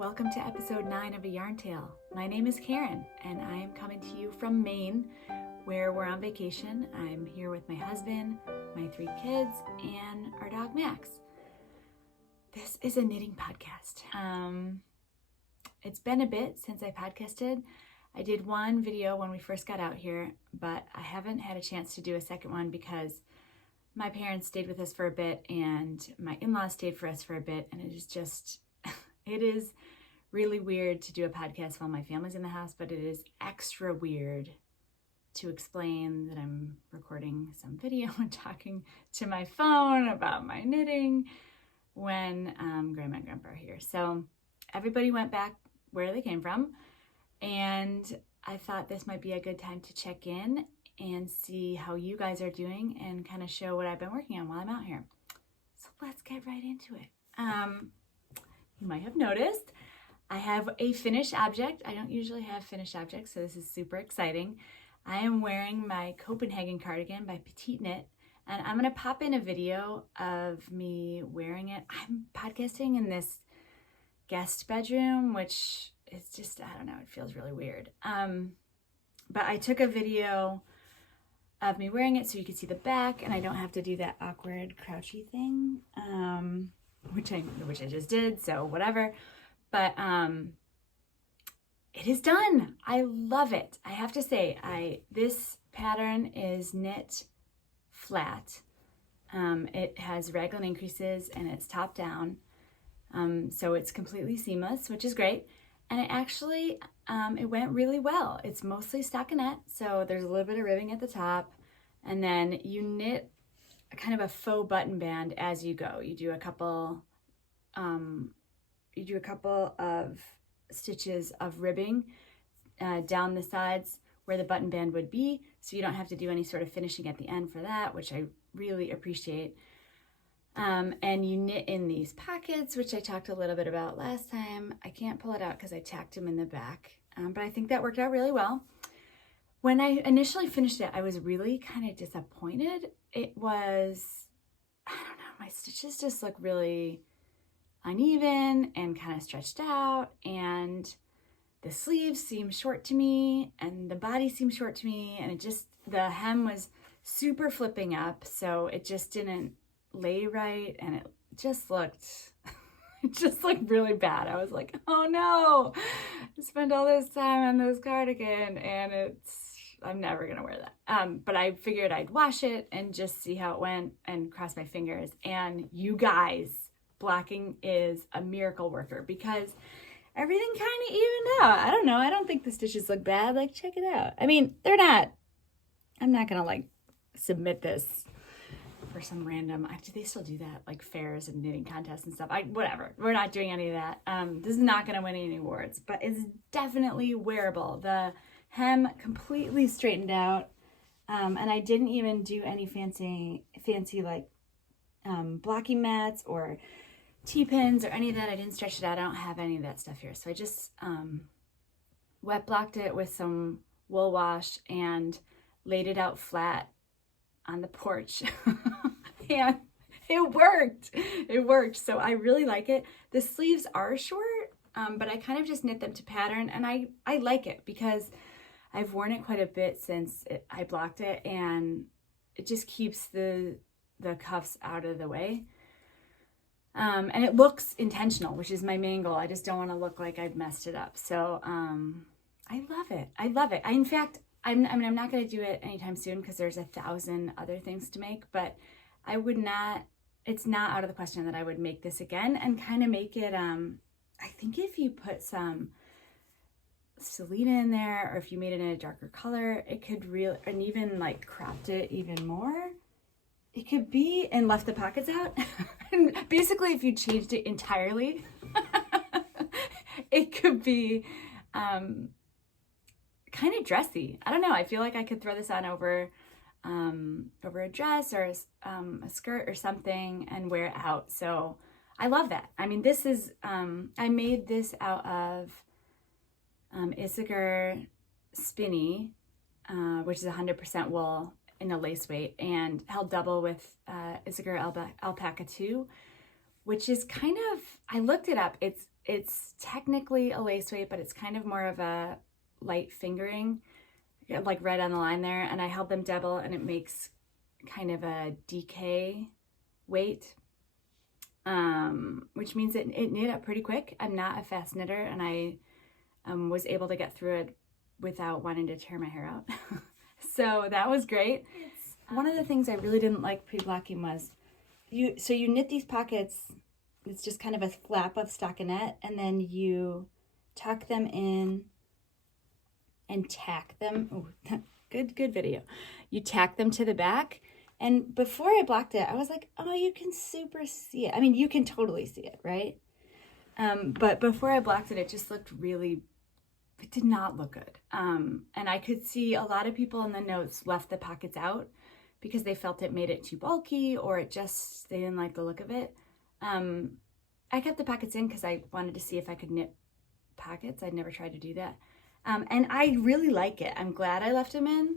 Welcome to episode 9 of A Yarn Tale. My name is Karen, and I am coming to you from Maine, where we're on vacation. I'm here with my husband, my 3 kids, and our dog Max. This is a knitting podcast. It's been a bit since I podcasted. I did one video when we first got out here, but I haven't had a chance to do a second one because my parents stayed with us for a bit and my in-laws stayed for us for a bit, and it is really weird to do a podcast while my family's in the house, but it is extra weird to explain that I'm recording some video and talking to my phone about my knitting when Grandma and Grandpa are here. So everybody went back where they came from, and I thought this might be a good time to check in and see how you guys are doing and kind of show what I've been working on while I'm out here. So let's get right into it. You might have noticed I have a finished object. I don't usually have finished objects, so this is super exciting. I am wearing my Copenhagen cardigan by PetiteKnit, and I'm gonna pop in a video of me wearing it. I'm podcasting in this guest bedroom, which is just, I don't know, it feels really weird. But I took a video of me wearing it so you can see the back, and I don't have to do that awkward crouchy thing, which I just did, so whatever. But it is done. I love it. I have to say, this pattern is knit flat. It has raglan increases and it's top down, so it's completely seamless, which is great. And it actually it went really well. It's mostly stockinette, so there's a little bit of ribbing at the top, and then you knit a kind of a faux button band as you go. You do a couple of stitches of ribbing down the sides where the button band would be, so you don't have to do any sort of finishing at the end for that, which I really appreciate. And you knit in these pockets, which I talked a little bit about last time. I can't pull it out because I tacked them in the back, but I think that worked out really well. When I initially finished it, I was really kind of disappointed. It was, I don't know, my stitches just look really uneven and kind of stretched out, and the sleeves seemed short to me and the body seemed short to me, and the hem was super flipping up, so it just didn't lay right, and it just looked really bad. I was like, oh no, I spent all this time on this cardigan and I'm never gonna wear that. But I figured I'd wash it and just see how it went and cross my fingers. And you guys, blocking is a miracle worker because everything kind of evened out. I don't know. I don't think the stitches look bad. Like, check it out. I mean, they're not. I'm not gonna like submit this for some random. Do they still do that? Like fairs and knitting contests and stuff. Whatever. We're not doing any of that. This is not gonna win any awards, but it's definitely wearable. The hem completely straightened out, and I didn't even do any fancy like blocking mats or T-pins or any of that. I didn't stretch it out. I don't have any of that stuff here. So I just wet blocked it with some wool wash and laid it out flat on the porch. And it worked. It worked. So I really like it. The sleeves are short, but I kind of just knit them to pattern, and I like it because I've worn it quite a bit since I blocked it, and it just keeps the cuffs out of the way. And it looks intentional, which is my main goal. I just don't want to look like I've messed it up. So I love it. I love it. In fact, I'm not going to do it anytime soon because there's 1,000 other things to make, but it's not out of the question that I would make this again and kind of make it, I think if you put some Selena in there, or if you made it in a darker color, it could and even like cropped it even more, it could be, and left the pockets out. And basically, if you changed it entirely, it could be kind of dressy. I don't know. I feel like I could throw this on over a dress or a skirt or something and wear it out. So I love that. I mean, this is, I made this out of Issachar spinny, which is 100% wool in a lace weight, and held double with Issachar alpaca 2, which is kind of, I looked it up. It's it's technically a lace weight, but it's kind of more of a light fingering, like right on the line there. And I held them double, and it makes kind of a DK weight, which means it knit up pretty quick. I'm not a fast knitter, and I was able to get through it without wanting to tear my hair out. So that was great. One of the things I really didn't like pre-blocking was you knit these pockets. It's just kind of a flap of stockinette, and then you tuck them in and tack them. Oh, good video. You tack them to the back. And before I blocked it, I was like, oh, you can super see it. I mean, you can totally see it, right? But before I blocked it, it just looked really, it did not look good. And I could see a lot of people in the notes left the pockets out because they felt it made it too bulky, or they didn't like the look of it. I kept the pockets in because I wanted to see if I could knit pockets. I'd never tried to do that. And I really like it. I'm glad I left them in.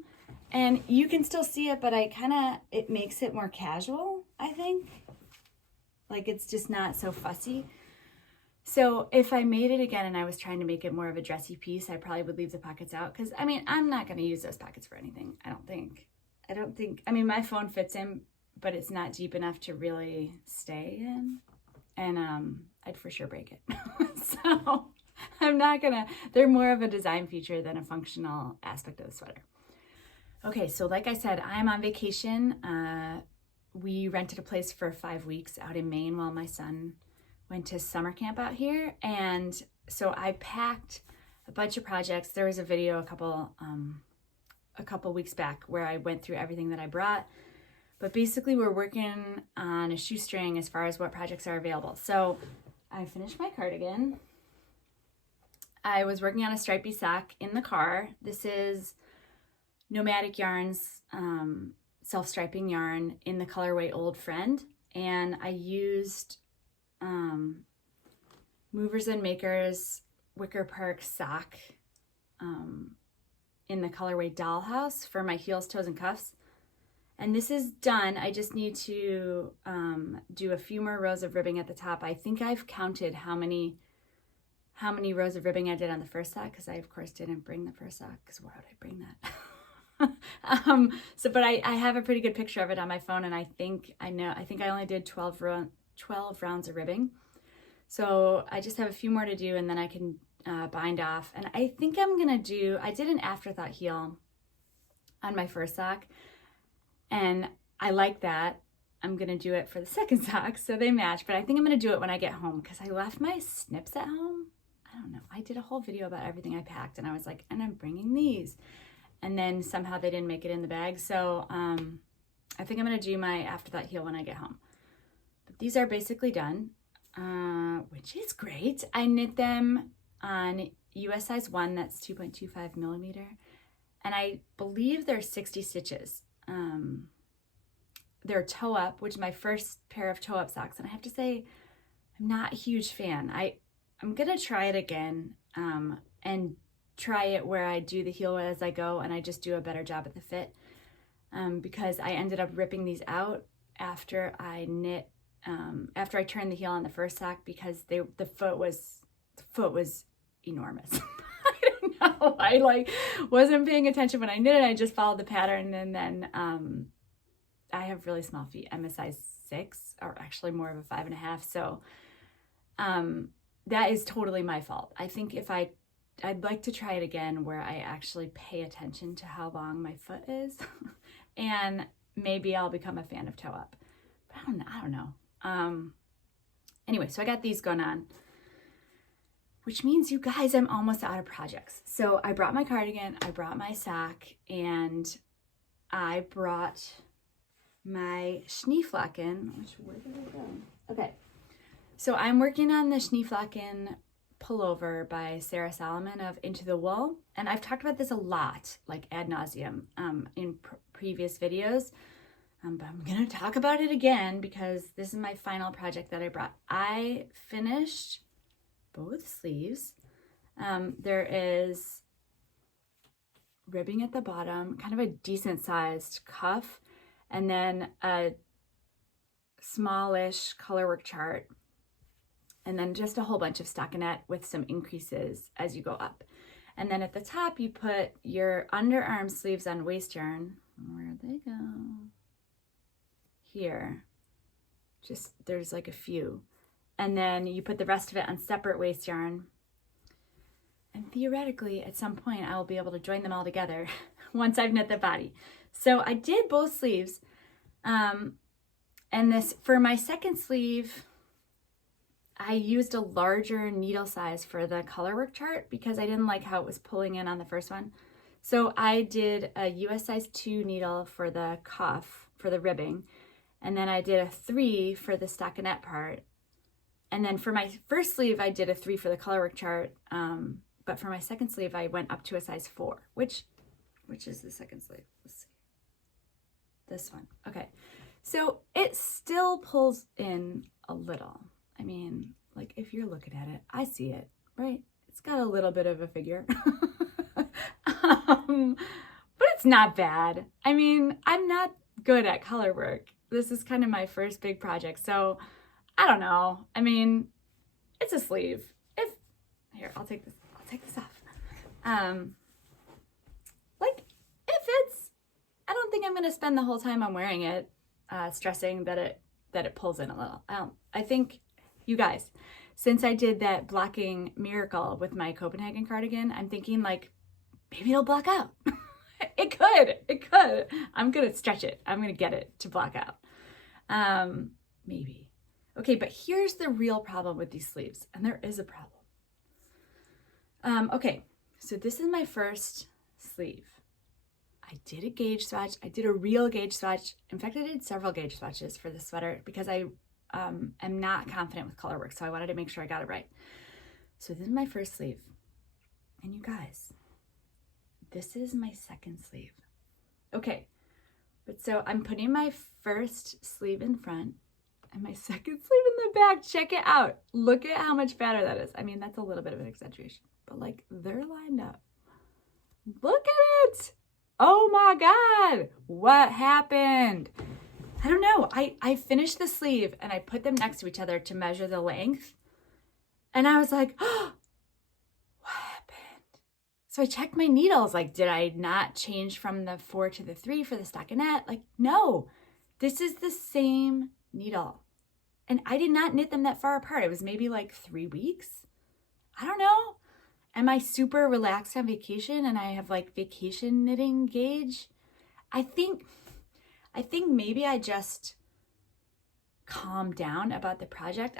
And you can still see it, but it makes it more casual, I think. Like, it's just not so fussy. So if I made it again and I was trying to make it more of a dressy piece, I probably would leave the pockets out. Because, I mean, I'm not going to use those pockets for anything, I don't think. I mean, my phone fits in, but it's not deep enough to really stay in. And I'd for sure break it. So I'm not going to, they're more of a design feature than a functional aspect of the sweater. Okay, so like I said, I'm on vacation. We rented a place for 5 weeks out in Maine while my son went to summer camp out here. And so I packed a bunch of projects. There was a video a couple weeks back where I went through everything that I brought. But basically we're working on a shoestring as far as what projects are available. So I finished my cardigan. I was working on a stripy sock in the car. This is Nomadic yarns, self-striping yarn in the colorway Old Friend, and I used Movers and Makers Wicker Park sock in the colorway Dollhouse for my heels, toes, and cuffs. And this is done. I just need to do a few more rows of ribbing at the top. I think I've counted how many rows of ribbing I did on the first sock, because I of course didn't bring the first sock, because why would I bring that? But I have a pretty good picture of it on my phone, and I think I only did 12 rounds of ribbing. So I just have a few more to do, and then I can bind off. And I think I did an afterthought heel on my first sock, and I like that. I'm gonna do it for the second sock, so they match, but I think I'm gonna do it when I get home, because I left my snips at home. I don't know, I did a whole video about everything I packed, and I was like, and I'm bringing these. And then somehow they didn't make it in the bag. So I think I'm gonna do my afterthought heel when I get home. But these are basically done, which is great. I knit them on US size 1, that's 2.25 millimeter. And I believe they're 60 stitches. They're toe up, which is my first pair of toe up socks. And I have to say, I'm not a huge fan. I'm gonna try it again and try it where I do the heel as I go, and I just do a better job at the fit, because I ended up ripping these out after I knit, after I turned the heel on the first sock, because the foot was enormous. I don't know, I wasn't paying attention when I knit it. I just followed the pattern, and then I have really small feet. I'm a size 6, or actually more of a 5.5, so that is totally my fault. I think I'd like to try it again where I actually pay attention to how long my foot is, and maybe I'll become a fan of toe up. But I don't know. Anyway, so I got these going on, which means, you guys, I'm almost out of projects. So I brought my cardigan, I brought my sock, and I brought my Schneeflocken, where did it go? Okay, so I'm working on the Schneeflocken pullover by Sarah Solomon of Into the Wool, and I've talked about this a lot, like ad nauseum, in previous videos, but I'm gonna talk about it again because this is my final project that I brought. I finished both sleeves. There is ribbing at the bottom, kind of a decent sized cuff, and then a smallish colorwork chart and then just a whole bunch of stockinette with some increases as you go up. And then at the top, you put your underarm sleeves on waist yarn. Where'd they go? Here. Just, there's like a few. And then you put the rest of it on separate waist yarn. And theoretically, at some point, I will be able to join them all together once I've knit the body. So I did both sleeves. And this, for my second sleeve, I used a larger needle size for the colorwork chart because I didn't like how it was pulling in on the first one. So I did a US size 2 needle for the cuff, for the ribbing. And then I did a 3 for the stockinette part. And then for my first sleeve, I did a 3 for the colorwork chart. But for my second sleeve, I went up to a size 4, which is the second sleeve? Let's see. This one. Okay. So it still pulls in a little. I mean, like if you're looking at it, I see it, right? It's got a little bit of a figure. But it's not bad. I mean, I'm not good at color work. This is kind of my first big project. So I don't know. I mean, it's a sleeve. Here, I'll take this off. Like if it's, I don't think I'm going to spend the whole time I'm wearing it, stressing that it pulls in a little. I think you guys, since I did that blocking miracle with my Copenhagen cardigan, I'm thinking like, maybe it'll block out. It could. I'm going to stretch it. I'm going to get it to block out. Maybe. Okay, but here's the real problem with these sleeves, and there is a problem. Okay, so this is my first sleeve. I did a gauge swatch. I did a real gauge swatch. In fact, I did several gauge swatches for the sweater because I am not confident with color work, so I wanted to make sure I got it right. So this is my first sleeve. And you guys, this is my second sleeve. Okay, but so I'm putting my first sleeve in front and my second sleeve in the back. Check it out. Look at how much fatter that is. I mean, that's a little bit of an exaggeration, but like they're lined up. Look at it. Oh my God, what happened? I don't know. I finished the sleeve and I put them next to each other to measure the length. And I was like, oh, what happened? So I checked my needles. Like, did I not change from the 4 to the 3 for the stockinette? Like, no, this is the same needle. And I did not knit them that far apart. It was maybe like 3 weeks. I don't know. Am I super relaxed on vacation and I have like vacation knitting gauge? I think maybe I just calmed down about the project.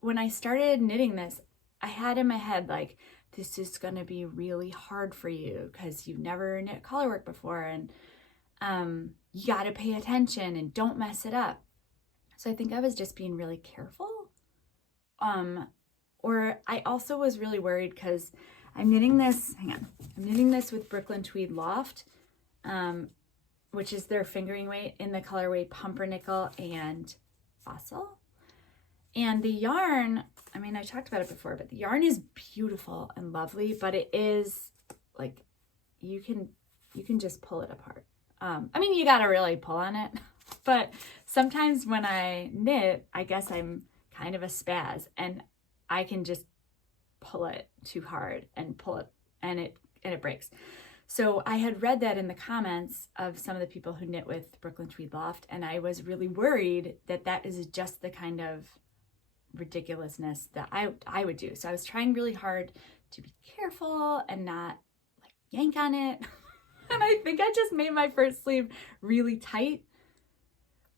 When I started knitting this, I had in my head like, this is going to be really hard for you because you've never knit colorwork before, and you got to pay attention and don't mess it up. So I think I was just being really careful. Or I also was really worried because I'm knitting this with Brooklyn Tweed Loft, which is their fingering weight in the colorway Pumpernickel and Fossil. And the yarn, I mean, I talked about it before, but the yarn is beautiful and lovely, but it is like, you can just pull it apart. I mean, you got to really pull on it, but sometimes when I knit, I guess I'm kind of a spaz and I can just pull it too hard and pull it and it breaks. So I had read that in the comments of some of the people who knit with Brooklyn Tweed Loft, and I was really worried that that is just the kind of ridiculousness that I would do. So I was trying really hard to be careful and not like yank on it. And I think I just made my first sleeve really tight.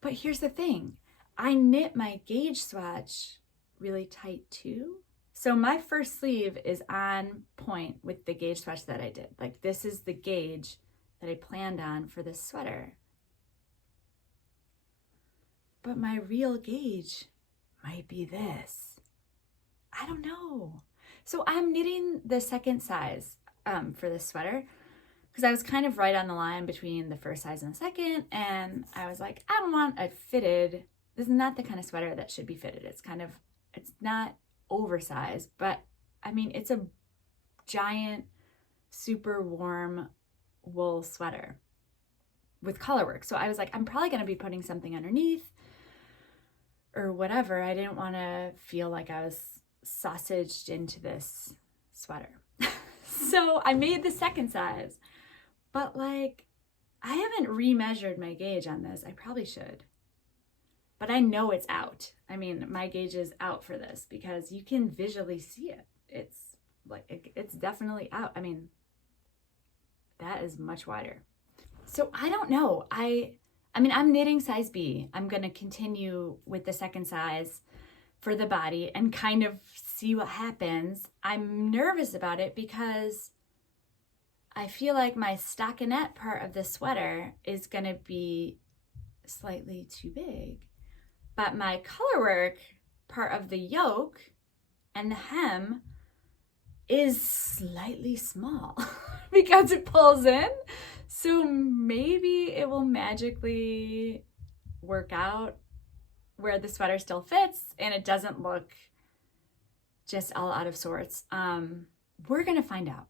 But here's the thing. I knit my gauge swatch really tight too. So my first sleeve is on point with the gauge swatch that I did. Like, this is the gauge that I planned on for this sweater. But my real gauge might be this. I don't know. So I'm knitting the second size for this sweater because I was kind of right on the line between the first size and the second. And I was like, I don't want a fitted. This is not the kind of sweater that should be fitted. It's not oversized, but I mean, it's a giant, super warm wool sweater with colorwork. So I was like, I'm probably going to be putting something underneath or whatever. I didn't want to feel like I was sausaged into this sweater. So I made the second size, but like, I haven't remeasured my gauge on this. I probably should, but I know it's out. I mean, my gauge is out for this because you can visually see it. It's like, it's definitely out. I mean, that is much wider. So I don't know. I mean, I'm knitting size B. I'm going to continue with the second size for the body and kind of see what happens. I'm nervous about it because I feel like my stockinette part of the sweater is going to be slightly too big, but my colorwork part of the yoke and the hem is slightly small because it pulls in. So maybe it will magically work out where the sweater still fits and it doesn't look just all out of sorts. We're gonna find out.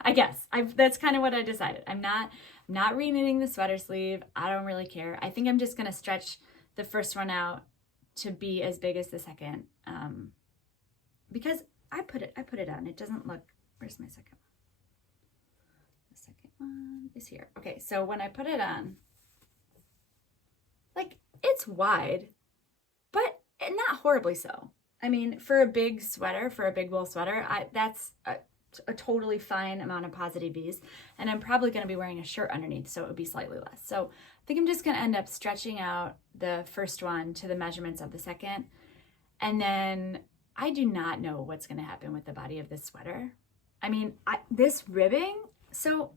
I guess that's kind of what I decided. I'm not reknitting the sweater sleeve. I don't really care. I think I'm just gonna stretch the first one out to be as big as the second, because I put it on. It doesn't look. Where's my second one? The second one is here. Okay, so when I put it on, like, it's wide, but not horribly so. I mean, for a big sweater, for a big wool sweater, that's a totally fine amount of positive V's, and I'm probably going to be wearing a shirt underneath, so it would be slightly less. So I think I'm just going to end up stretching out the first one to the measurements of the second, and then I do not know what's going to happen with the body of this sweater. I mean, this ribbing, so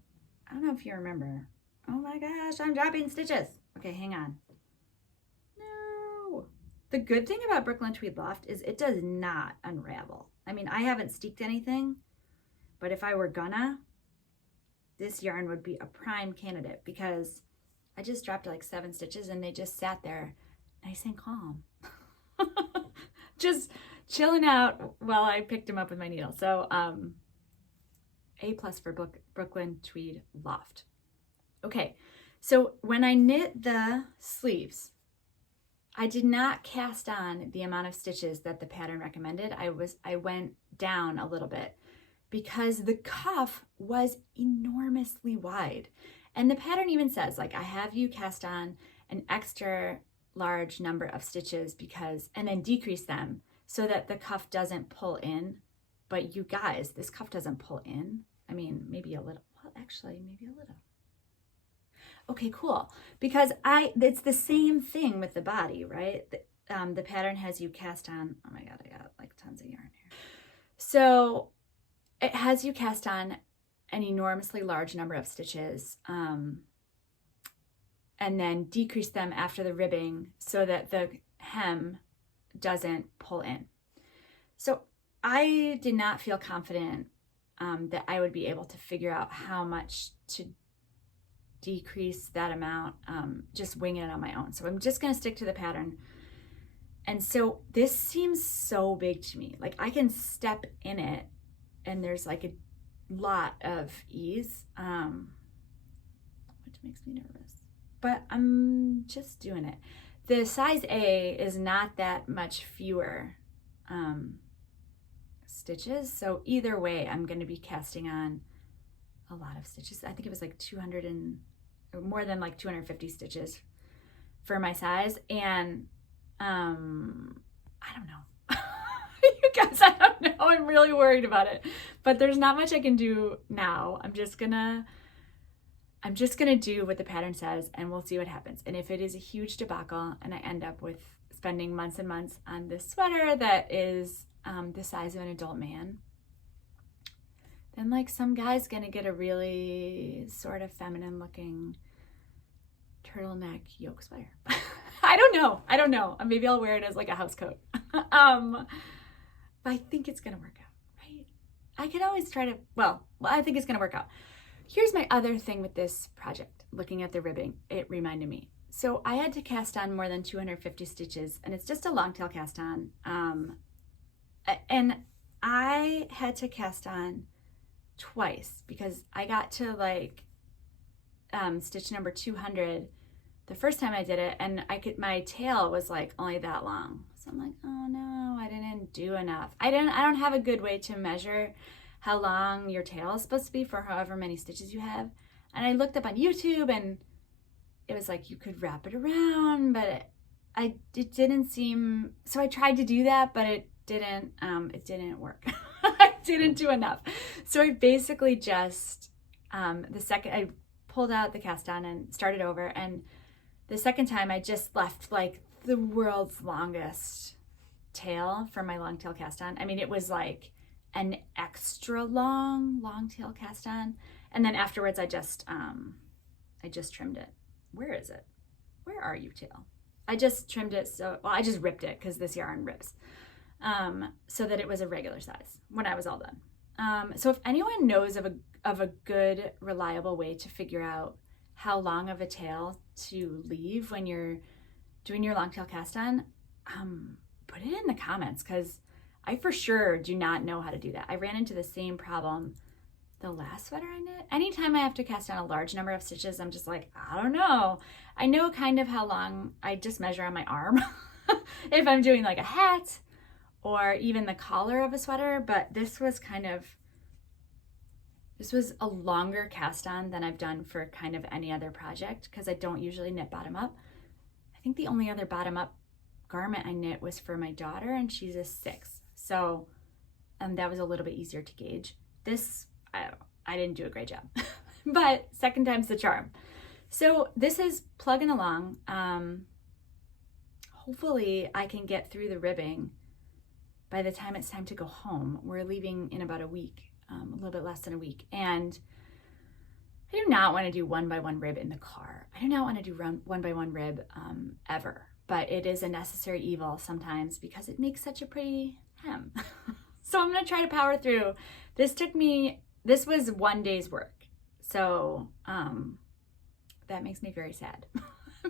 I don't know if you remember. Oh my gosh, I'm dropping stitches. Okay, hang on. No. The good thing about Brooklyn Tweed Loft is it does not unravel. I mean, I haven't steeked anything, but if I were gonna, this yarn would be a prime candidate because I just dropped like 7 stitches and they just sat there nice and calm. Just chilling out while I picked them up with my needle. So A+ for Brooklyn Tweed Loft. Okay, so when I knit the sleeves, I did not cast on the amount of stitches that the pattern recommended. I went down a little bit because the cuff was enormously wide. And the pattern even says, like, I have you cast on an extra large number of stitches because, and then decrease them so that the cuff doesn't pull in. But you guys, this cuff doesn't pull in. I mean, maybe a little, well, actually, maybe a little. Okay, cool. Because it's the same thing with the body, right? The pattern has you cast on, oh my God, I got like tons of yarn here. So it has you cast on an enormously large number of stitches, and then decrease them after the ribbing so that the hem doesn't pull in. So I did not feel confident that I would be able to figure out how much to decrease that amount, just winging it on my own. So I'm just going to stick to the pattern. And so this seems so big to me. Like, I can step in it and there's like a lot of ease, which makes me nervous. But I'm just doing it. The size A is not that much fewer stitches. So either way, I'm going to be casting on a lot of stitches. I think it was like 200 and or more than like 250 stitches for my size. And I don't know. You guys, I don't know. I'm really worried about it. But there's not much I can do now. I'm just gonna do what the pattern says and we'll see what happens. And if it is a huge debacle and I end up with spending months and months on this sweater that is the size of an adult man, then like some guy's gonna get a really sort of feminine looking turtleneck yoke sweater. I don't know. Maybe I'll wear it as like a house coat. But I think it's gonna work out, right? I could always try to, well, I think it's gonna work out. Here's my other thing with this project, looking at the ribbing, it reminded me. So I had to cast on more than 250 stitches and it's just a long tail cast on. And I had to cast on twice because I got to like stitch number 200 the first time I did it, and my tail was like only that long. So I'm like, oh no, I didn't do enough. I don't have a good way to measure how long your tail is supposed to be for however many stitches you have. And I looked up on YouTube, and it was like you could wrap it around, but it didn't seem, so I tried to do that, but it didn't work. I didn't do enough. So I basically just, the second I pulled out the cast on and started over, and the second time I just left like the world's longest tail for my long tail cast on. I mean, it was like an extra long tail cast on. And then afterwards I just trimmed it. Where is it? Where are you, tail? I just trimmed it, I just ripped it because this yarn rips, so that it was a regular size when I was all done. So if anyone knows of a good, reliable way to figure out how long of a tail to leave when you're doing your long tail cast on, put it in the comments, because I for sure do not know how to do that. I ran into the same problem the last sweater I knit. Anytime I have to cast on a large number of stitches, I'm just like, I don't know. I know kind of how long. I just measure on my arm if I'm doing like a hat or even the collar of a sweater, but this was a longer cast on than I've done for kind of any other project, because I don't usually knit bottom up. I think the only other bottom up garment I knit was for my daughter, and she's a 6. So that was a little bit easier to gauge. This, I didn't do a great job, but second time's the charm. So this is plugging along. Hopefully I can get through the ribbing by the time it's time to go home. We're leaving in about a week, a little bit less than a week. And I do not want to do 1x1 rib in the car. I do not want to do 1x1 rib ever, but it is a necessary evil sometimes because it makes such a pretty hem. So I'm going to try to power through. This was one day's work. So that makes me very sad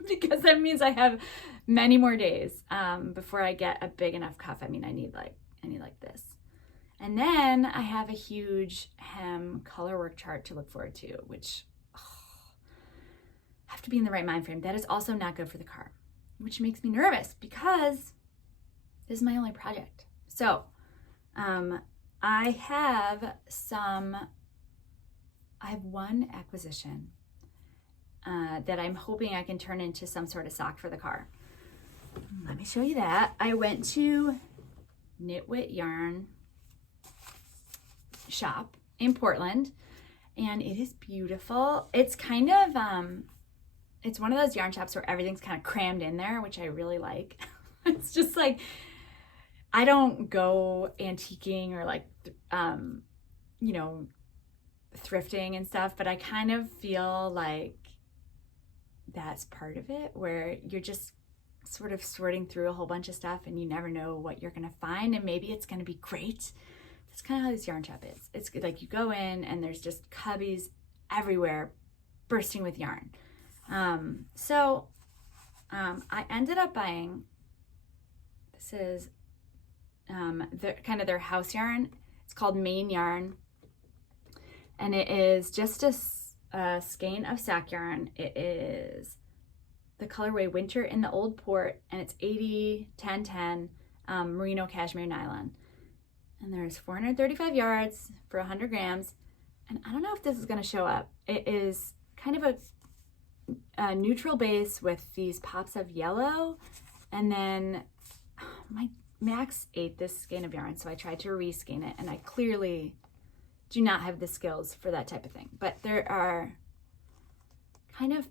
because that means I have many more days before I get a big enough cuff. I mean, I need like this. And then I have a huge hem color work chart to look forward to, which I have to be in the right mind frame. That is also not good for the car, which makes me nervous because this is my only project. So I have one acquisition that I'm hoping I can turn into some sort of sock for the car. Let me show you that. I went to Knitwit Yarn shop in Portland, and it is beautiful. It's kind of it's one of those yarn shops where everything's kind of crammed in there, which I really like. It's just like, I don't go antiquing or like thrifting and stuff, but I kind of feel like that's part of it, where you're just sort of sorting through a whole bunch of stuff and you never know what you're going to find, and maybe it's going to be great. That's kind of how this yarn shop is. It's like you go in and there's just cubbies everywhere bursting with yarn. So I ended up buying, this is their house yarn. It's called Maine yarn, and it is just a skein of sack yarn. It is the colorway Winter in the Old Port, and it's 80-10-10 merino cashmere nylon. And there's 435 yards for 100 grams. And I don't know if this is going to show up. It is kind of a neutral base with these pops of yellow. And then my Max ate this skein of yarn, so I tried to reskein it, and I clearly do not have the skills for that type of thing. But there are kind of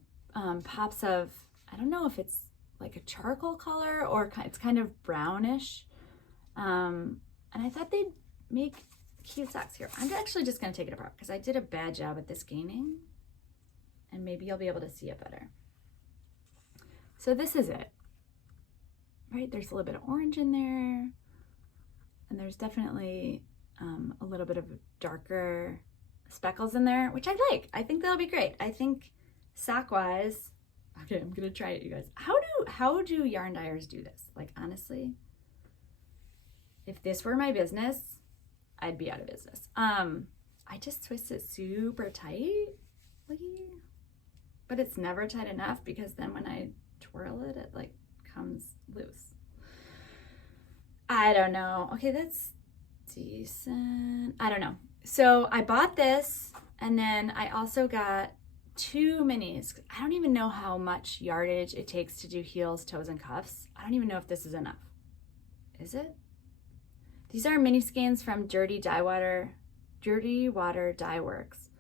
pops of, I don't know if it's like a charcoal color or it's kind of brownish. And I thought they'd make cute socks here. I'm actually just going to take it apart because I did a bad job at this gaining, and maybe you'll be able to see it better. So this is it, right? There's a little bit of orange in there, and there's definitely a little bit of darker speckles in there, which I like. I think that'll be great. I think sock-wise, okay, I'm going to try it, you guys. How do yarn dyers do this? Like, honestly, if this were my business, I'd be out of business. I just twist it super tightly. but it's never tight enough because then when I twirl it, it like comes loose. I don't know. Okay, that's decent. I don't know. So I bought this, and then I also got 2 minis. I don't even know how much yardage it takes to do heels, toes, and cuffs. I don't even know if this is enough. Is it? These are mini skeins from Dirty Water Dye Works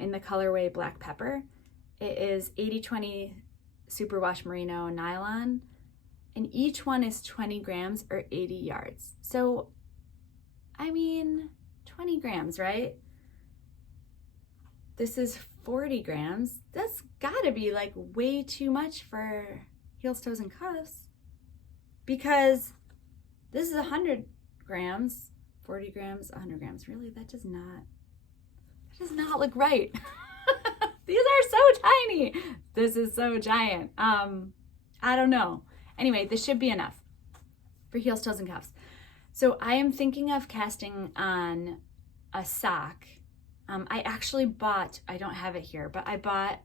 in the colorway Black Pepper. It is 80/20 superwash merino nylon, and each one is 20 grams or 80 yards. So, I mean, 20 grams, right? This is 40 grams. That's gotta be like way too much for heels, toes, and cuffs, because this is 100 grams, 40 grams, 100 grams. Really, that does not look right. These are so tiny. This is so giant. I don't know. Anyway, this should be enough for heels, toes, and cuffs. So I am thinking of casting on a sock. I actually bought, I don't have it here, but I bought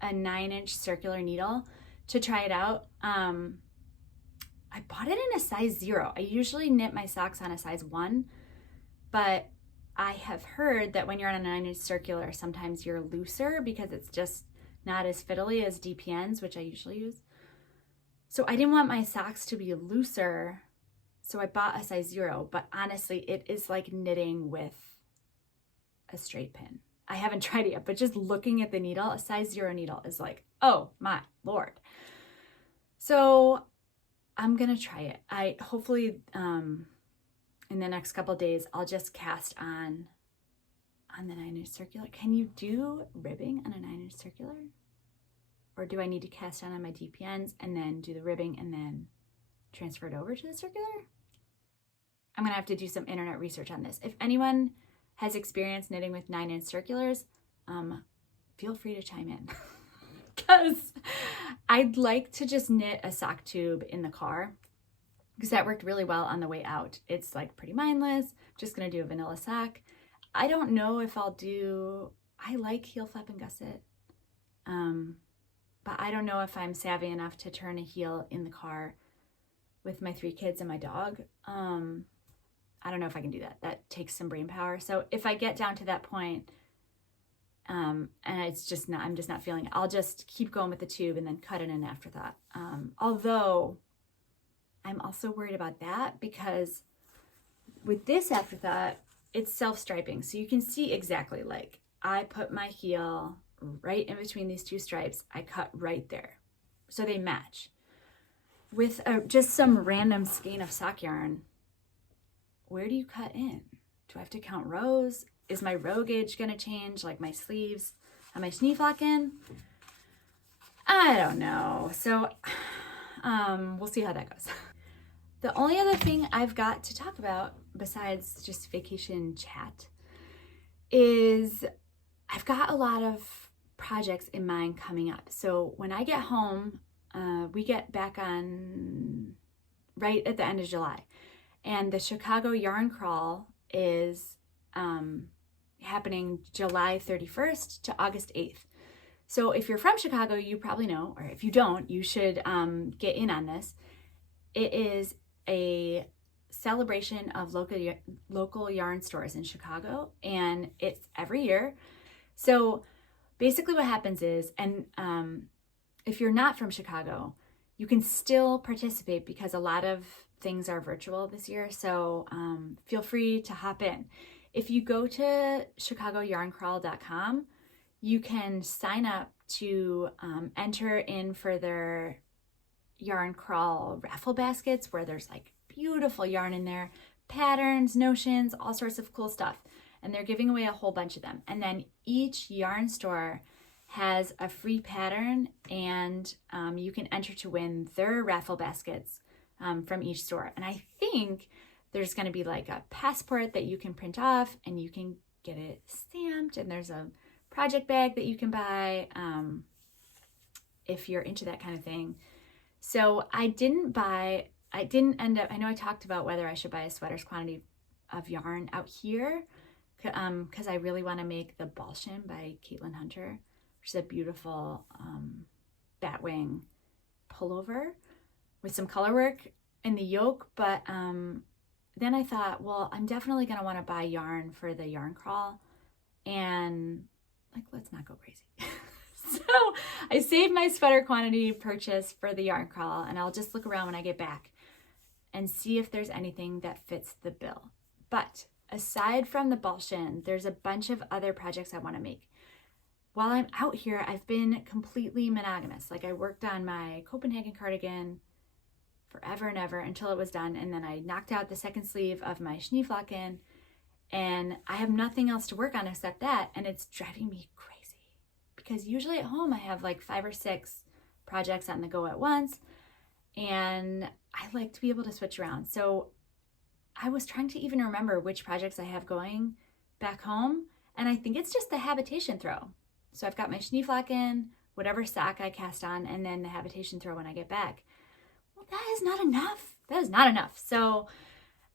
a 9-inch circular needle to try it out. I bought it in a size 0. I usually knit my socks on a size 1, but I have heard that when you're on a 9-inch circular, sometimes you're looser because it's just not as fiddly as DPNs, which I usually use. So I didn't want my socks to be looser, so I bought a size 0, but honestly, it is like knitting with a straight pin. I haven't tried it yet, but just looking at the needle, a size 0 needle is like, oh my Lord. So I'm gonna try it. I hopefully in the next couple days, I'll just cast on the 9-inch circular. Can you do ribbing on a 9-inch circular? Or do I need to cast on my DPNs and then do the ribbing and then transfer it over to the circular? I'm gonna have to do some internet research on this. If anyone has experience knitting with 9-inch circulars, feel free to chime in. Because I'd like to just knit a sock tube in the car, because that worked really well on the way out. It's like pretty mindless. Just gonna do a vanilla sock. I don't know if I'll do, I like heel flap and gusset, but I don't know if I'm savvy enough to turn a heel in the car with my 3 kids and my dog. I don't know if I can do that. That takes some brain power. So if I get down to that point, and it's just not, I'm just not feeling it, I'll just keep going with the tube and then cut it in after that. Although I'm also worried about that because with this afterthought, it's self-striping. So you can see exactly, like, I put my heel right in between these 2 stripes. I cut right there. So they match. With just some random skein of sock yarn, where do you cut in? Do I have to count rows? Is my row gauge gonna change, like my sleeves on my Schneeflocken? I don't know. So we'll see how that goes. The only other thing I've got to talk about besides just vacation chat is I've got a lot of projects in mind coming up. So when I get home, we get back on right at the end of July, and the Chicago Yarn Crawl is happening July 31st to August 8th. So if you're from Chicago, you probably know, or if you don't, you should get in on this. It is a celebration of local yarn stores in Chicago, and it's every year. So basically what happens is, and if you're not from Chicago, you can still participate because a lot of things are virtual this year. So feel free to hop in. If you go to chicagoyarncrawl.com, you can sign up to enter in for their yarn crawl raffle baskets, where there's like beautiful yarn in there, patterns, notions, all sorts of cool stuff. And they're giving away a whole bunch of them. And then each yarn store has a free pattern, and you can enter to win their raffle baskets from each store. And I think there's going to be like a passport that you can print off, and you can get it stamped, and there's a project bag that you can buy if you're into that kind of thing. So I didn't end up, I know I talked about whether I should buy a sweater's quantity of yarn out here because I really want to make the Balshin by Caitlin Hunter. which is a beautiful batwing pullover with some color work in the yoke. But then I thought, well, I'm definitely going to want to buy yarn for the yarn crawl, and like, let's not go crazy. So I saved my sweater quantity purchase for the yarn crawl, and I'll just look around when I get back and see if there's anything that fits the bill. But aside from the Balshin, there's a bunch of other projects I want to make. While I'm out here, I've been completely monogamous. Like, I worked on my Copenhagen cardigan forever and ever until it was done, and then I knocked out the second sleeve of my Schneeflocken, and I have nothing else to work on except that, and it's driving me crazy. Because usually at home I have like 5 or 6 projects on the go at once, and I like to be able to switch around. So I was trying to even remember which projects I have going back home, and I think it's just the habitation throw. So I've got my Schneeflocken, whatever sock I cast on, and then the habitation throw when I get back. Well, that is not enough. That is not enough. So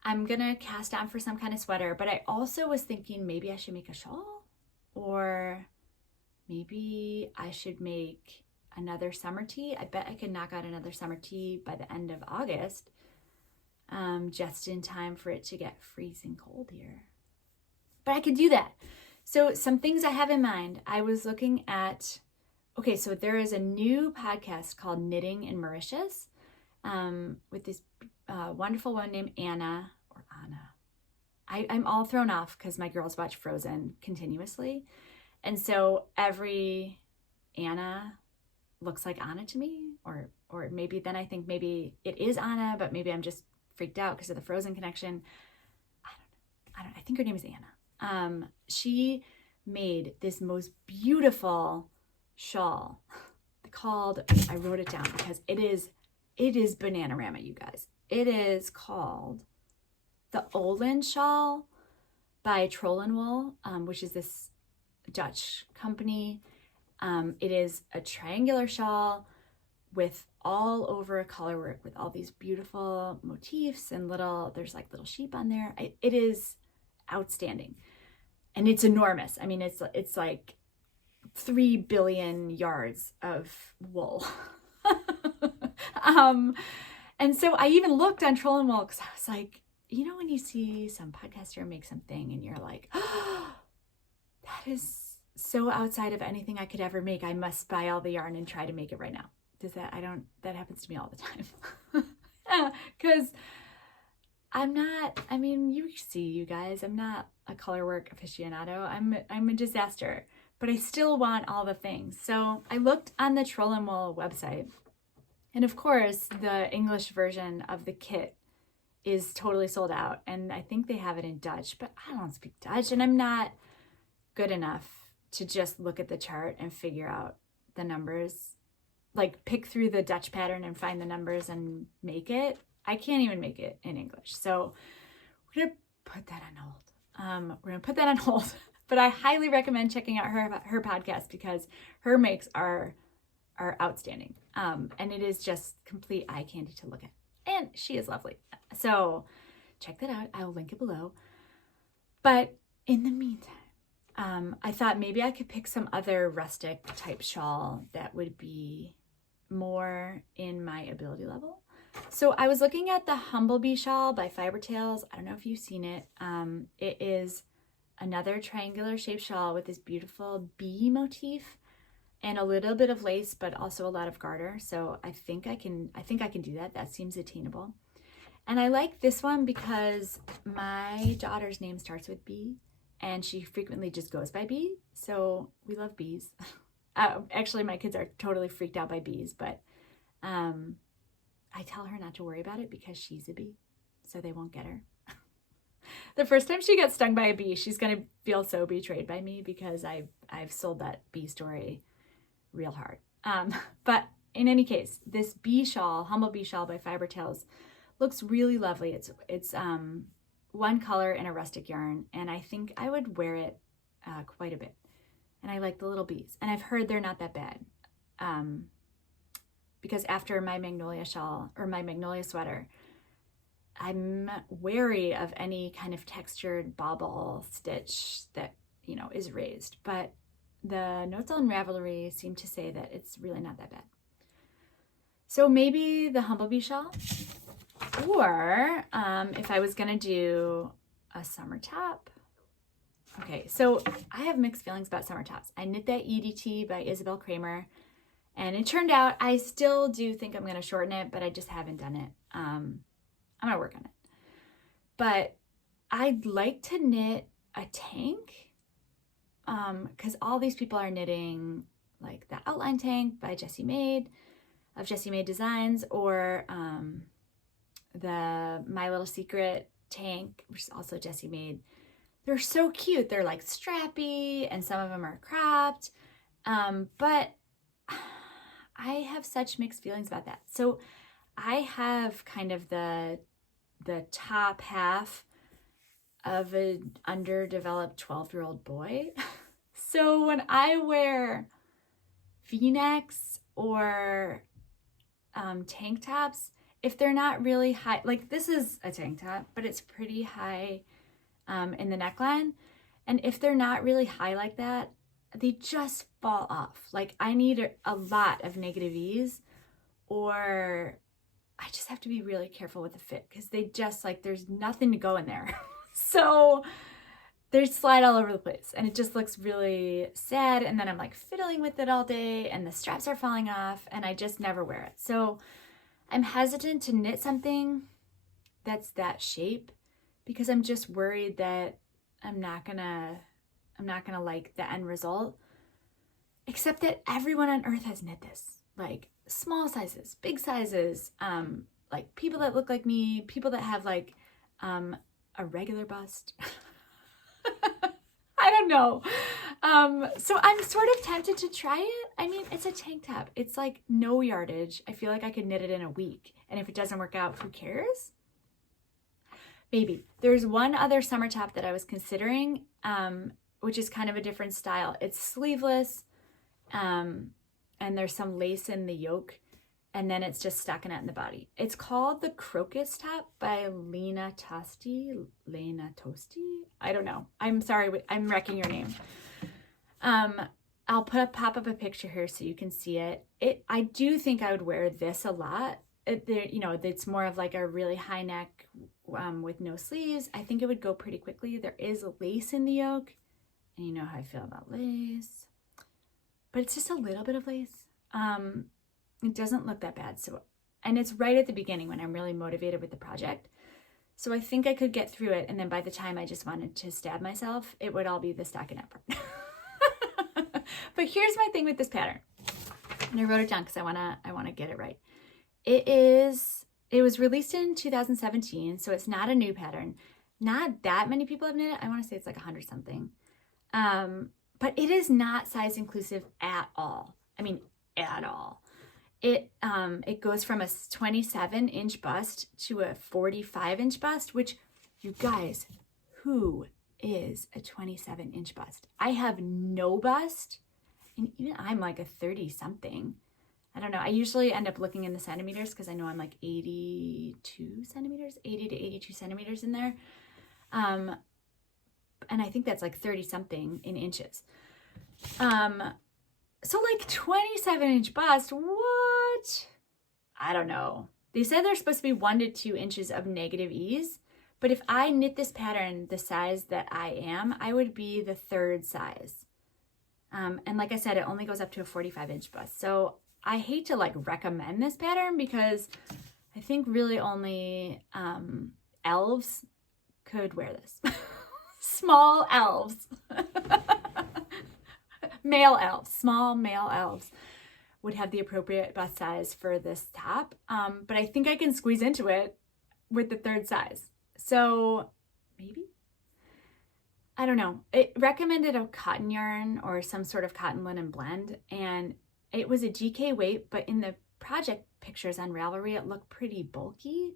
I'm gonna cast on for some kind of sweater, but I also was thinking maybe I should make a shawl, or maybe I should make another summer tee. I bet I could knock out another summer tee by the end of August, just in time for it to get freezing cold here. But I could do that. So some things I have in mind. I was looking at, okay, so there is a new podcast called Knitting in Mauritius, with this wonderful one named Anna, or Anna. I'm all thrown off because my girls watch Frozen continuously. And so every Anna looks like Anna to me, or maybe then I think maybe it is Anna, but maybe I'm just freaked out because of the Frozen connection. I don't know. I think her name is Anna. She made this most beautiful shawl called, I wrote it down because it is Bananarama, you guys. It is called the Öland Shawl by Trollenwol, which is this Dutch company. It is a triangular shawl with all over color work with all these beautiful motifs and there's like little sheep on there. It is outstanding, and it's enormous. I mean, it's like 3 billion yards of wool. And so I even looked on Trollenwol because I was like, you know, when you see some podcaster make something and you're like, oh, that is so outside of anything I could ever make. I must buy all the yarn and try to make it right now. That happens to me all the time. Because you see, you guys, I'm not a color work aficionado. I'm a disaster, but I still want all the things. So I looked on the Trollenwol website, and of course the English version of the kit is totally sold out, and I think they have it in Dutch, but I don't speak Dutch, and I'm not good enough to just look at the chart and figure out the numbers, like pick through the Dutch pattern and find the numbers and make it. I can't even make it in English. So we're going to put that on hold. But I highly recommend checking out her podcast because her makes are outstanding. And it is just complete eye candy to look at. And she is lovely. So check that out. I'll link it below. But in the meantime, I thought maybe I could pick some other rustic type shawl that would be more in my ability level. So I was looking at the Humlebi shawl by Fiber Tales. I don't know if you've seen it. It is another triangular shaped shawl with this beautiful bee motif and a little bit of lace, but also a lot of garter. So I think I can do that. That seems attainable. And I like this one because my daughter's name starts with B, and she frequently just goes by B. So we love bees. Actually, my kids are totally freaked out by bees, but I tell her not to worry about it because she's a bee, so they won't get her. The first time she gets stung by a bee, she's going to feel so betrayed by me because I've sold that bee story real hard. But in any case, this bee shawl, Humlebi shawl by Fiber Tales, looks really lovely. It's one color in a rustic yarn, and I think I would wear it quite a bit. And I like the little bees, and I've heard they're not that bad. Because after my magnolia shawl or my magnolia sweater, I'm wary of any kind of textured bobble stitch that, is raised. But the notes on Ravelry seem to say that it's really not that bad. So maybe the Humlebi shawl, or if I was gonna do a summer top. Okay, so I have mixed feelings about summer tops. I knit that EDT by Isabel Kramer, and it turned out I still do think I'm gonna shorten it, but I just haven't done it. I'm gonna work on it. But I'd like to knit a tank, because all these people are knitting like the outline tank by Jessie Maed, of Jessie Maed Designs, or the My Little Secret tank, which is also Jessie Maed. They're so cute. They're like strappy, and some of them are cropped. But I have such mixed feelings about that. So I have kind of the top half of an underdeveloped 12-year-old boy. So when I wear V-necks or tank tops, if they're not really high, like this is a tank top, but it's pretty high in the neckline. And if they're not really high like that, they just fall off. Like I need a lot of negative ease, or I just have to be really careful with the fit, because they just like, there's nothing to go in there. So they slide all over the place, and it just looks really sad. And then I'm like fiddling with it all day, and the straps are falling off, and I just never wear it. So I'm hesitant to knit something that's that shape, because I'm just worried that I'm not gonna like the end result. Except that everyone on earth has knit this, like small sizes, big sizes, like people that look like me, people that have like a regular bust. I don't know. So I'm sort of tempted to try it. I mean, it's a tank top. It's like no yardage. I feel like I could knit it in a week. And if it doesn't work out, who cares? Maybe. There's one other summer top that I was considering, which is kind of a different style. It's sleeveless, and there's some lace in the yoke, and then it's just stockinette in the body. It's called the Crocus top by Lene Tøsti. I don't know. I'm sorry. I'm wrecking your name. I'll pop up a picture here so you can see it. I do think I would wear this a lot. It's more of like a really high neck with no sleeves. I think it would go pretty quickly. There is lace in the yoke, and you know how I feel about lace, but it's just a little bit of lace. It doesn't look that bad. And it's right at the beginning when I'm really motivated with the project. So I think I could get through it, and then by the time I just wanted to stab myself, it would all be the stockinette part. But here's my thing with this pattern. And I wrote it down because I wanna get it right. It was released in 2017, so it's not a new pattern. Not that many people have knit it. I want to say it's like 100 something. But it is not size inclusive at all. I mean, at all. It goes from a 27-inch bust to a 45-inch bust, which, you guys, who is a 27-inch bust? I have no bust, and even I'm like a 30 something. I don't know. I usually end up looking in the centimeters because I know I'm like 80 to 82 centimeters in there. And I think that's like 30 something in inches. So like 27-inch bust, what? I don't know. They said there's supposed to be 1 to 2 inches of negative ease, but if I knit this pattern the size that I am, I would be the 3rd size. And like I said, it only goes up to a 45-inch bust. So I hate to like recommend this pattern because I think really only elves could wear this. Small elves. Male elves, small male elves would have the appropriate bust size for this top. But I think I can squeeze into it with the 3rd size. So maybe? I don't know. It recommended a cotton yarn or some sort of cotton linen blend, and it was a GK weight, but in the project pictures on Ravelry, it looked pretty bulky.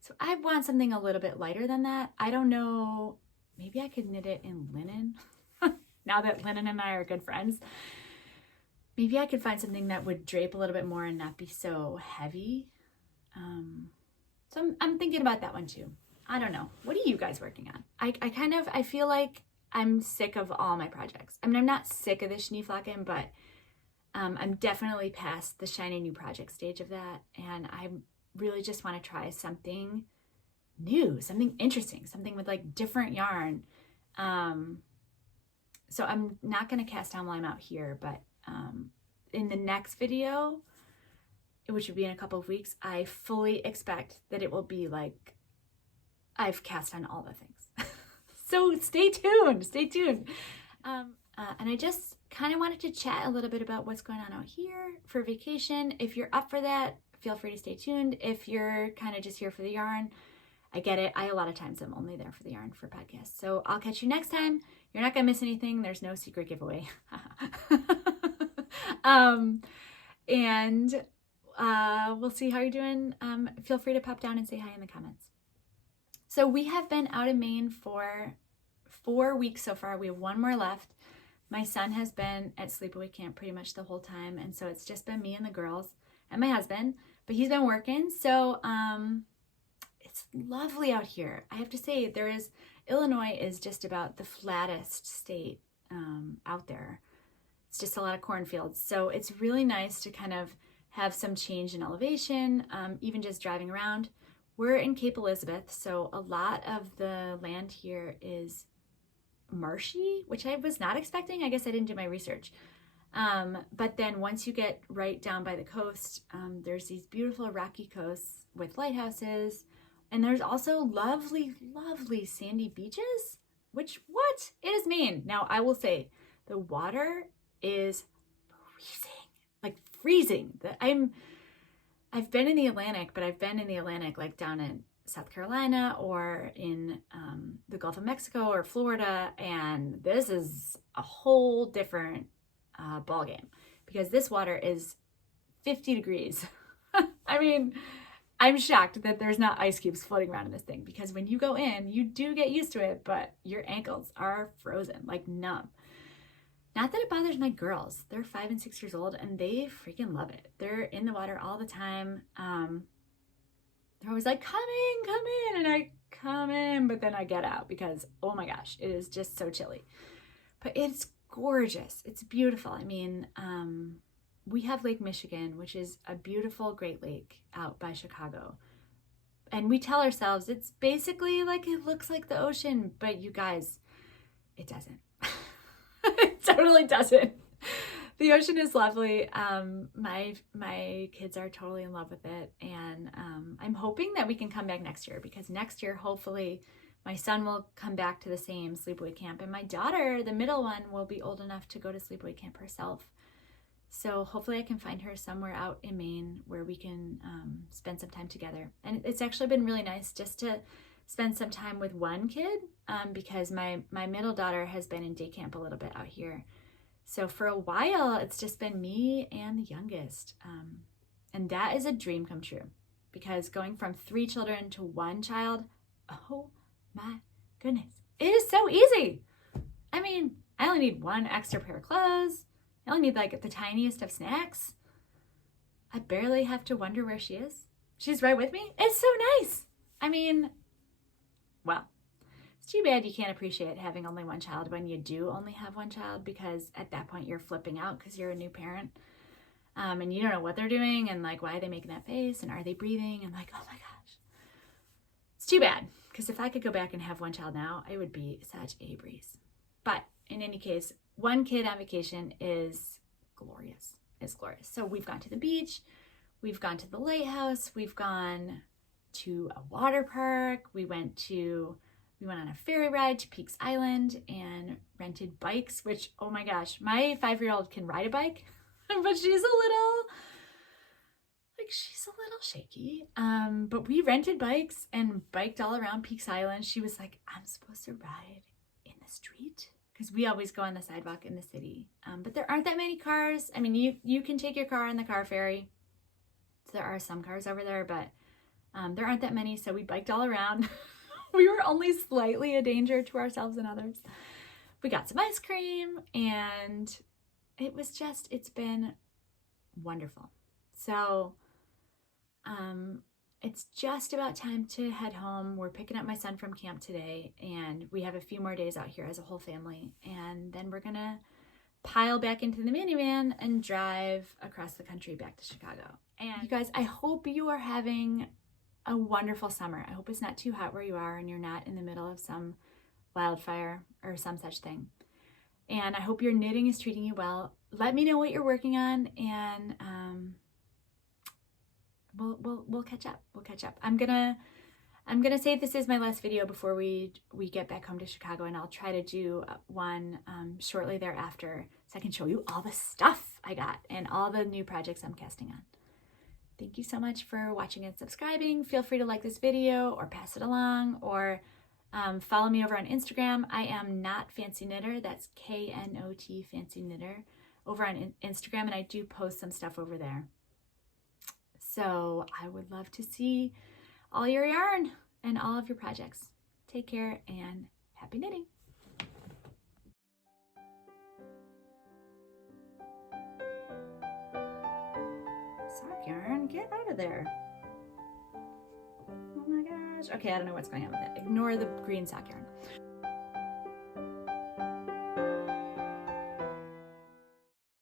So I want something a little bit lighter than that. I don't know. Maybe I could knit it in linen. Now that Lene and I are good friends, maybe I could find something that would drape a little bit more and not be so heavy. So I'm thinking about that one too. I don't know. What are you guys working on? I feel like I'm sick of all my projects. I mean, I'm not sick of the Schneeflocken, but I'm definitely past the shiny new project stage of that. And I really just want to try something new, something interesting, something with like different yarn. So I'm not going to cast on while I'm out here, but in the next video, which will be in a couple of weeks, I fully expect that it will be like I've cast on all the things. So stay tuned, stay tuned. And I just kind of wanted to chat a little bit about what's going on out here for vacation. If you're up for that, feel free to stay tuned. If you're kind of just here for the yarn, I get it. A lot of times I'm only there for the yarn for podcasts. So I'll catch you next time. You're not going to miss anything. There's no secret giveaway. And we'll see how you're doing. Feel free to pop down and say hi in the comments. So we have been out in Maine for 4 weeks so far. We have one more left. My son has been at sleepaway camp pretty much the whole time. And so it's just been me and the girls and my husband, but he's been working. So, it's lovely out here. I have to say Illinois is just about the flattest state, out there. It's just a lot of cornfields. So it's really nice to kind of have some change in elevation, even just driving around. We're in Cape Elizabeth, so a lot of the land here is marshy, which I was not expecting. I guess I didn't do my research. But then once you get right down by the coast, there's these beautiful rocky coasts with lighthouses. And there's also lovely, lovely sandy beaches, which, what? It is Maine. Now, I will say the water is freezing, like freezing. I've been in the Atlantic, but I've been in the Atlantic like down in South Carolina or in the Gulf of Mexico or Florida. And this is a whole different ballgame because this water is 50 degrees. I mean, I'm shocked that there's not ice cubes floating around in this thing because when you go in, you do get used to it, but your ankles are frozen, like numb. Not that it bothers my girls. They're 5 and 6 years old and they freaking love it. They're in the water all the time. They're always like, come in. And I come in, but then I get out because, oh my gosh, it is just so chilly. But it's gorgeous. It's beautiful. I mean, we have Lake Michigan, which is a beautiful Great Lake out by Chicago. And we tell ourselves it's basically like it looks like the ocean, but you guys, it doesn't. It totally doesn't. The ocean is lovely. My kids are totally in love with it. And I'm hoping that we can come back next year because next year, hopefully, my son will come back to the same sleepaway camp. And my daughter, the middle one, will be old enough to go to sleepaway camp herself. So hopefully I can find her somewhere out in Maine where we can spend some time together. And it's actually been really nice just to spend some time with one kid because my middle daughter has been in day camp a little bit out here. So for a while, it's just been me and the youngest. And that is a dream come true because going from 3 children to 1 child, oh my goodness, it is so easy. I mean, I only need 1 extra pair of clothes. I only need like the tiniest of snacks. I barely have to wonder where she is. She's right with me. It's so nice. I mean, well, it's too bad you can't appreciate having only 1 child when you do only have 1 child because at that point you're flipping out because you're a new parent and you don't know what they're doing and like why are they making that face and are they breathing and like, oh my gosh. It's too bad because if I could go back and have 1 child now, it would be such a breeze. But in any case, 1 kid on vacation is glorious. It's glorious. So we've gone to the beach, we've gone to the lighthouse, we've gone to a water park, we went on a ferry ride to Peaks Island and rented bikes, which, oh my gosh, my 5-year-old can ride a bike, but she's a little shaky. But we rented bikes and biked all around Peaks Island. She was like, I'm supposed to ride in the street? Because we always go on the sidewalk in the city. But there aren't that many cars. I mean, you can take your car on the car ferry. So there are some cars over there, but there aren't that many. So we biked all around. We were only slightly a danger to ourselves and others. We got some ice cream and it's been wonderful. So it's just about time to head home. We're picking up my son from camp today, and we have a few more days out here as a whole family. And then we're gonna pile back into the minivan and drive across the country back to Chicago. And you guys, I hope you are having a wonderful summer. I hope it's not too hot where you are and you're not in the middle of some wildfire or some such thing. And I hope your knitting is treating you well. Let me know what you're working on, and we'll catch up. We'll catch up. I'm gonna say this is my last video before we get back home to Chicago, and I'll try to do one shortly thereafter so I can show you all the stuff I got and all the new projects I'm casting on. Thank you so much for watching and subscribing. Feel free to like this video or pass it along, or follow me over on Instagram. I am Not Fancy Knitter. That's K-N-O-T Fancy Knitter over on Instagram, and I do post some stuff over there. So I would love to see all your yarn and all of your projects. Take care and happy knitting. Sock yarn, get out of there. Oh my gosh. Okay, I don't know what's going on with it. Ignore the green sock yarn.